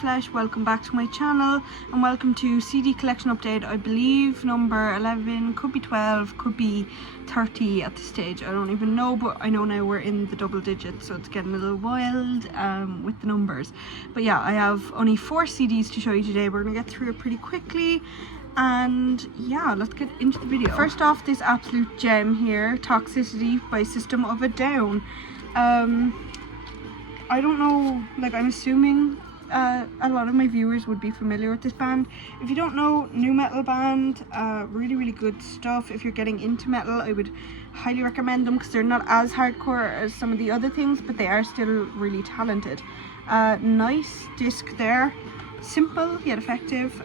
Flesh, welcome back to my channel and welcome to CD collection update. I believe number 11, could be 12, could be 30 at this stage, I don't even know, but I know now we're in the double digits, so it's getting a little wild with the numbers. But yeah, I have only 4 CDs to show you today. We're gonna get through it pretty quickly, and yeah, let's get into the video. First off, this absolute gem here, Toxicity by System of a Down. I don't know, like, I'm assuming a lot of my viewers would be familiar with this band. If you don't know, new metal band, really good stuff. If you're getting into metal, I would highly recommend them because they're not as hardcore as some of the other things, but they are still really talented. Nice disc there, simple yet effective.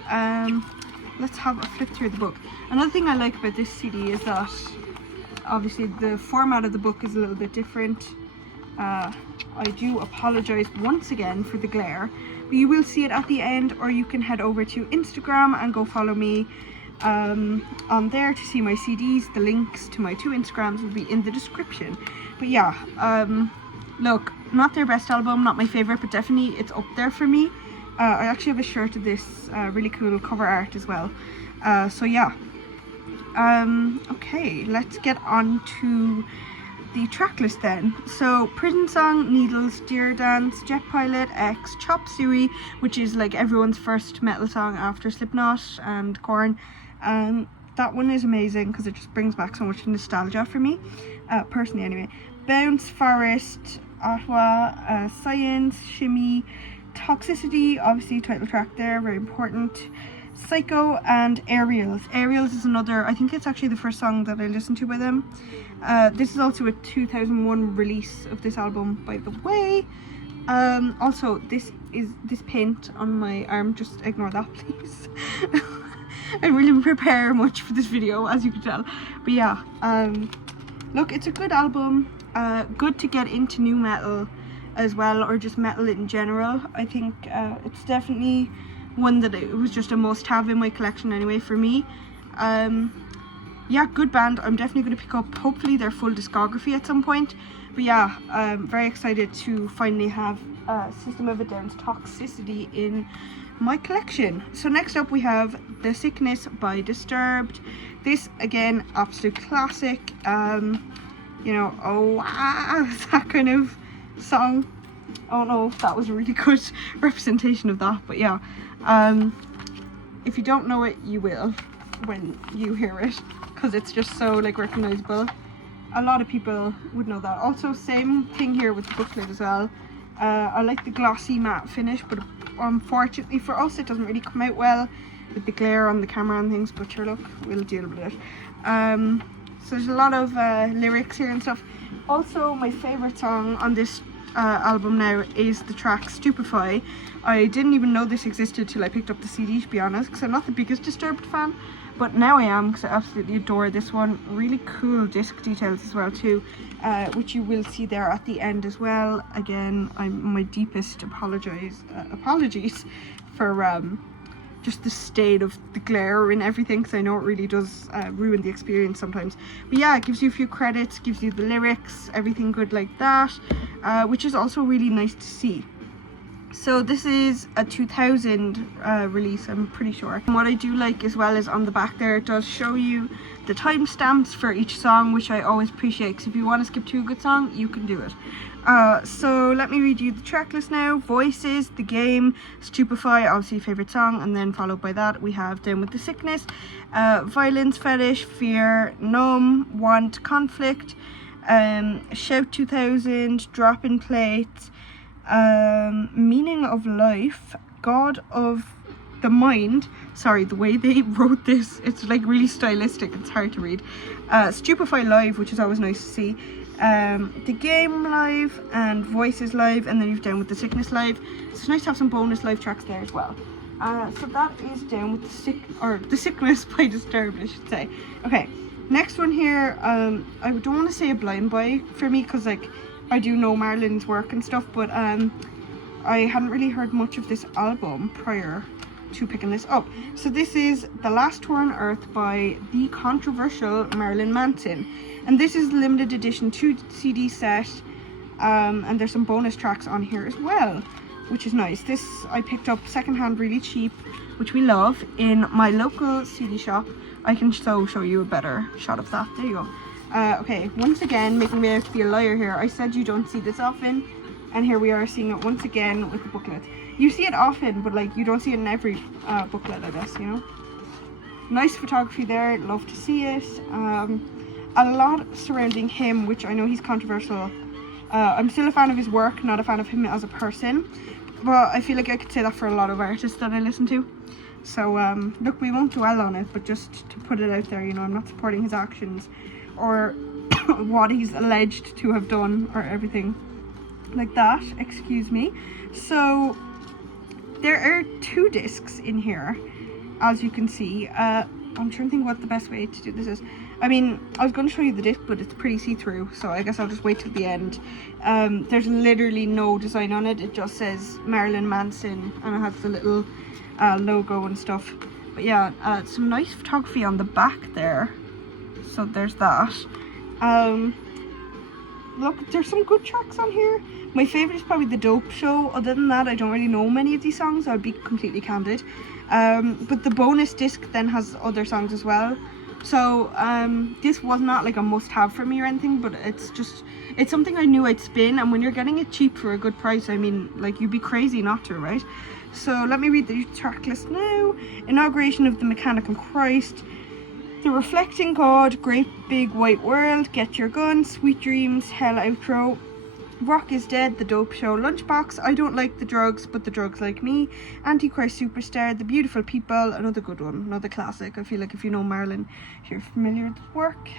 Let's have a flip through the book. Another thing I like about this CD is that obviously the format of the book is a little bit different. I do apologize once again for the glare, but you will see it at the end, or you can head over to Instagram and go follow me on there to see my CDs. The links to my 2 Instagrams will be in the description. But yeah, look, not their best album, not my favorite, but definitely it's up there for me. I actually have a shirt of this really cool cover art as well. So yeah, okay, let's get on to the track list then. So Prison Song, Needles, Deer Dance, Jet Pilot, X, Chop Suey, which is like everyone's first metal song after Slipknot and Korn. That one is amazing because it just brings back so much nostalgia for me, personally anyway. Bounce, Forest, Ottawa, Science, Shimmy, Toxicity, obviously title track there, very important. Psycho, and Aerials. Aerials is another, I think it's actually the first song that I listened to by them. This is also a 2001 release of this album, by the way. Also, this paint on my arm, just ignore that please. I really didn't prepare much for this video, as you can tell. But yeah, look, it's a good album, good to get into new metal as well, or just metal in general. I think it's definitely one that it was just a must-have in my collection anyway for me. Yeah, good band. I'm definitely going to pick up hopefully their full discography at some point. But yeah, I'm very excited to finally have System of a Down's Toxicity in my collection. So next up we have The Sickness by Disturbed. This again, absolute classic. You know, oh wow, that kind of song. I don't know if that was a really good representation of that, but yeah, if you don't know it, you will when you hear it, because it's just so like recognizable. A lot of people would know that. Also, same thing here with the booklet as well. I like the glossy matte finish, but unfortunately for us it doesn't really come out well with the glare on the camera and things, but sure, look, we'll deal with it. So there's a lot of lyrics here and stuff. Also, my favorite song on this album now is the track Stupefy. I didn't even know this existed till I picked up the CD, to be honest, because I'm not the biggest Disturbed fan, but now I am, because I absolutely adore this one. Really cool disc details as well too, which you will see there at the end as well. Again, my deepest apologies for just the state of the glare and everything, because I know it really does ruin the experience sometimes. But yeah, it gives you a few credits, gives you the lyrics, everything good like that, which is also really nice to see. So this is a 2000 release, I'm pretty sure. And what I do like as well is on the back there, it does show you the timestamps for each song, which I always appreciate, because if you want to skip to a good song, you can do it. So let me read you the track list now. Voices, The Game, Stupefy, obviously favourite song, and then followed by that we have Down with the Sickness, Violence, Fetish, Fear, Numb, Want, Conflict, Shout 2000, Drop in Plates, Meaning of Life, God of the Mind. Sorry, the way they wrote this, it's like really stylistic, it's hard to read. Stupefy Live, which is always nice to see. The Game Live, and Voices Live, and then you've Down with the Sickness Live. So it's nice to have some bonus live tracks there as well. So that is Down with the Sickness by Disturbed, I should say. Okay, next one here, I don't want to say a blind buy for me, because like I do know Marilyn's work and stuff, but I hadn't really heard much of this album prior to picking this up. So this is The Last Tour on Earth by the controversial Marilyn Manson, and this is limited edition 2 CD set, and there's some bonus tracks on here as well, which is nice. This I picked up secondhand really cheap, which we love, in my local CD shop. I can show you a better shot of that. There you go. Okay, once again making me out to be a liar here. I said you don't see this often, and here we are seeing it once again with the booklet. You see it often, but like you don't see it in every booklet, I guess, you know. Nice photography there, love to see it. A lot surrounding him, which I know he's controversial. I'm still a fan of his work, not a fan of him as a person, but I feel like I could say that for a lot of artists that I listen to. So look, we won't dwell on it, but just to put it out there, you know, I'm not supporting his actions or what he's alleged to have done or everything like that, excuse me. So there are 2 discs in here, as you can see. I'm trying to think what the best way to do this is. I mean, I was going to show you the disc, but it's pretty see-through, so I guess I'll just wait till the end. There's literally no design on it. It just says Marilyn Manson, and it has the little logo and stuff. But yeah, some nice photography on the back there. So there's that. Look, there's some good tracks on here. My favourite is probably The Dope Show. Other than that, I don't really know many of these songs, I'll be completely candid. But the bonus disc then has other songs as well. So this was not like a must-have for me or anything, but it's something I knew I'd spin, and when you're getting it cheap for a good price, I mean, like, you'd be crazy not to, right? So let me read the track list now. Inauguration of the Mechanical Christ, The Reflecting God, Great Big White World, Get Your Gun, Sweet Dreams, Hell Outro, Rock is Dead, The Dope Show, Lunchbox, I Don't Like the Drugs But the Drugs Like Me, Antichrist Superstar, The Beautiful People, another good one, another classic. I feel like if you know Marilyn, you're familiar with his work.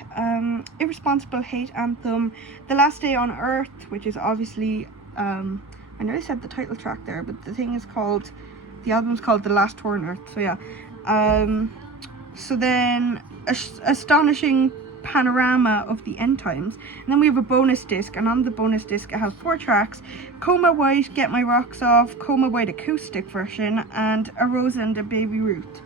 Irresponsible Hate Anthem, The Last Day on Earth, which is obviously, I know I said the title track there, but the album's called The Last Tour on Earth, so yeah. So then, Astonishing Panorama of the End Times, and then we have a bonus disc, and on the bonus disc I have 4 tracks: Coma White, Get My Rocks Off, Coma White acoustic version, and A Rose and a Baby Ruth.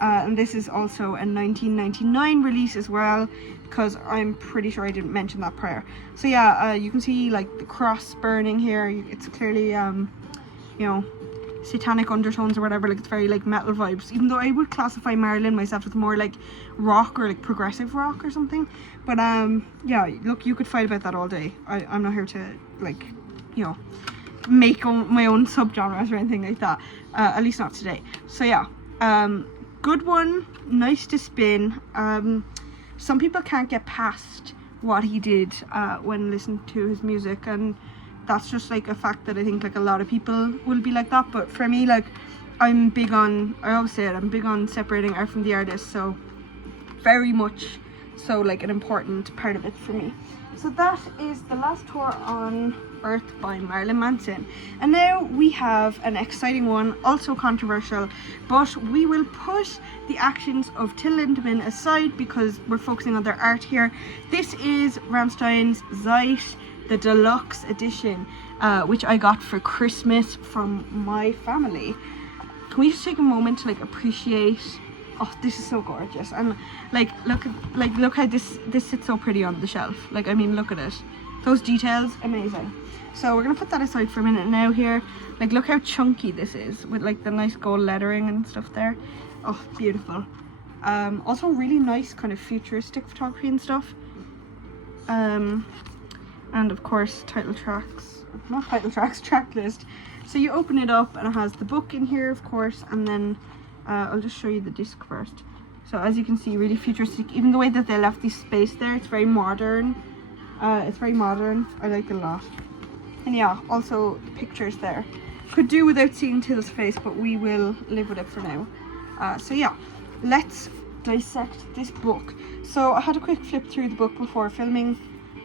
And this is also a 1999 release as well, because I'm pretty sure I didn't mention that prior. So yeah, you can see like the cross burning here. It's clearly you know, satanic undertones or whatever. Like, it's very like metal vibes, even though I would classify Marilyn myself as more like rock or like progressive rock or something. But yeah, look, you could fight about that all day. I'm not here to, like, you know, make my own subgenres or anything like that, at least not today. So yeah, good one, nice to spin. Some people can't get past what he did when listening to his music, and that's just like a fact that I think like a lot of people will be like that. But for me, like, I'm big on, I always say it, I'm big on separating art from the artist, so very much so like an important part of it for me. So that is The Last Tour on Earth by Marilyn Manson. And now we have an exciting one, also controversial, but we will put the actions of Till Lindemann aside because we're focusing on their art here. This is Rammstein's Zeit, the deluxe edition, which I got for Christmas from my family. Can we just take a moment to like appreciate, oh, this is so gorgeous, and like look how this sits so pretty on the shelf. Like, I mean, look at it, those details, amazing. So we're gonna put that aside for a minute now here. Like, look how chunky this is with like the nice gold lettering and stuff there. Oh, beautiful. Also really nice kind of futuristic photography and stuff. And of course track list. So you open it up and it has the book in here, of course, and then I'll just show you the disc first. So as you can see, really futuristic. Even the way that they left the space there, it's very modern. I like it a lot. And yeah, also the pictures there. Could do without seeing Till's face, but we will live with it for now. So yeah, let's dissect this book. So I had a quick flip through the book before filming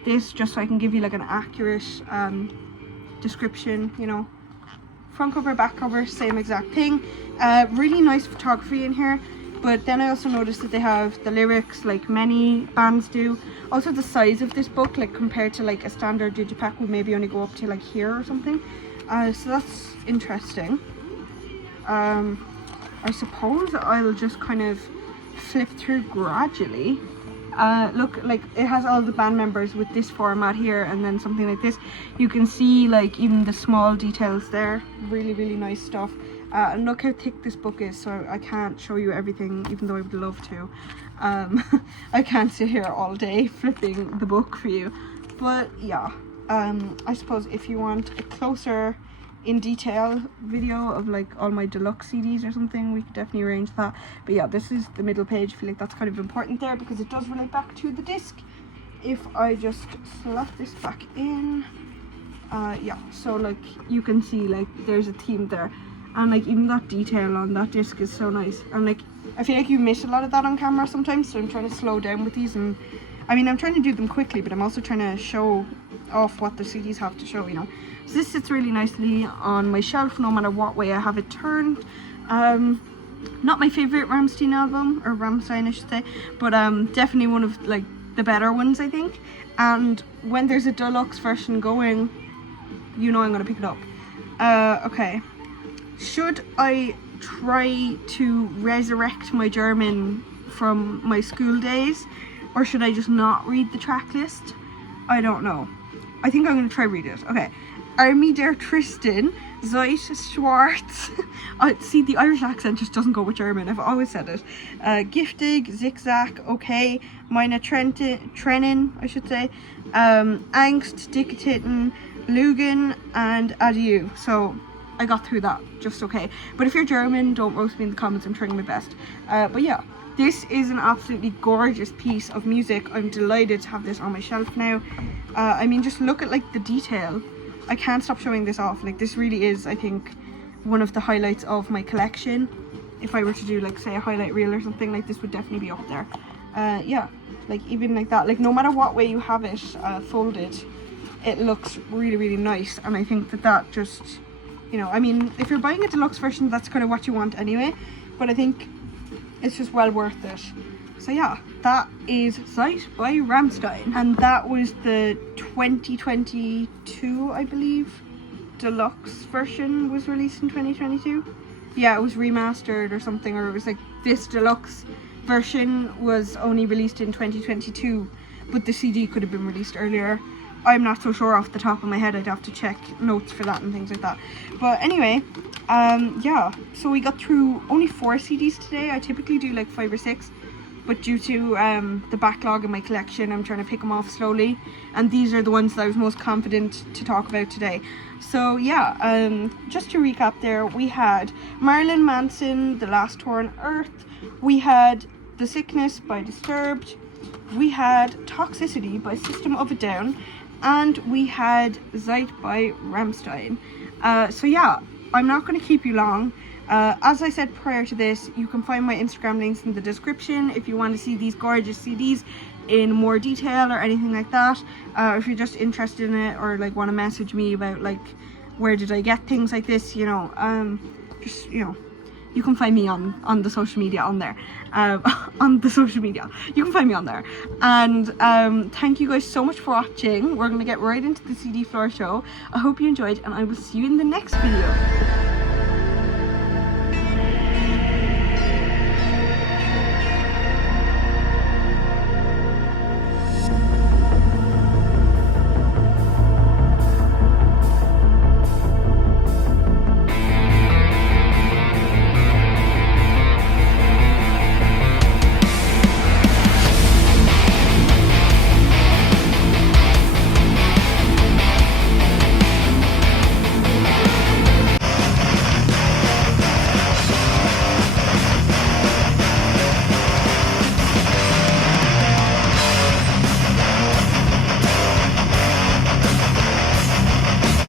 this, just so I can give you like an accurate description, you know. Front cover, back cover, same exact thing. Really nice photography in here. But then I also noticed that they have the lyrics like many bands do. Also the size of this book, like compared to like a standard digipack, would maybe only go up to like here or something. So that's interesting. I suppose I'll just kind of flip through gradually. Look, like it has all the band members with this format here, and then something like this. You can see like even the small details there. Really, really nice stuff. And look how thick this book is, so I can't show you everything, even though I would love to. I can't sit here all day flipping the book for you. But yeah, I suppose if you want a closer in detail video of like all my deluxe CDs or something, we could definitely arrange that. But yeah, this is the middle page. I feel like that's kind of important there because it does relate back to the disc. If I just slap this back in, yeah, so like you can see like there's a theme there, and like even that detail on that disc is so nice. And like I feel like you miss a lot of that on camera sometimes, so I'm trying to slow down with these. And I mean, I'm trying to do them quickly, but I'm also trying to show off what the CDs have to show, you know. So this sits really nicely on my shelf no matter what way I have it turned. Not my favorite Rammstein album, or Rammstein I should say, but definitely one of like the better ones, I think. And when there's a deluxe version going, you know I'm gonna pick it up. Okay, should I try to resurrect my German from my school days, or should I just not read the track list? I don't know. I think I'm gonna try read it. Okay. Army der Tristan, Zeit Schwarz. See, the Irish accent just doesn't go with German. I've always said it. Giftig, Zigzag, okay. Meine Trennen, I should say. Angst, Dictatitten, Lügen, and Adieu. So I got through that just okay. But if you're German, don't roast me in the comments. I'm trying my best. But yeah, this is an absolutely gorgeous piece of music. I'm delighted to have this on my shelf now. I mean, just look at like the detail. I can't stop showing this off. Like this really is, I think, one of the highlights of my collection. If I were to do like say a highlight reel or something, like this would definitely be up there. Yeah, like even like that, like no matter what way you have it folded, it looks really, really nice. And I think that just, you know, I mean, if you're buying a deluxe version, that's kind of what you want anyway, but I think it's just well worth it. So yeah, that is Zeit by Rammstein, and that was the 2022, I believe, deluxe version was released in 2022. Yeah, it was remastered or something, or it was like this deluxe version was only released in 2022, but the CD could have been released earlier. I'm not so sure off the top of my head. I'd have to check notes for that and things like that. But anyway, yeah, so we got through only 4 CDs today. I typically do like 5 or 6, but due to the backlog in my collection, I'm trying to pick them off slowly, and these are the ones that I was most confident to talk about today. So yeah, just to recap there, we had Marilyn Manson, The Last Tour on Earth, we had The Sickness by Disturbed, we had Toxicity by System of a Down, and we had Zeit by Rammstein. So yeah, I'm not going to keep you long. As I said prior to this, you can find my Instagram links in the description if you want to see these gorgeous CDs in more detail or anything like that. If you're just interested in it, or like want to message me about like where did I get things like this, you know, just, you know, you can find me on the social media on there. On the social media, you can find me on there. And thank you guys so much for watching. We're going to get right into the CD floor show. I hope you enjoyed, and I will see you in the next video.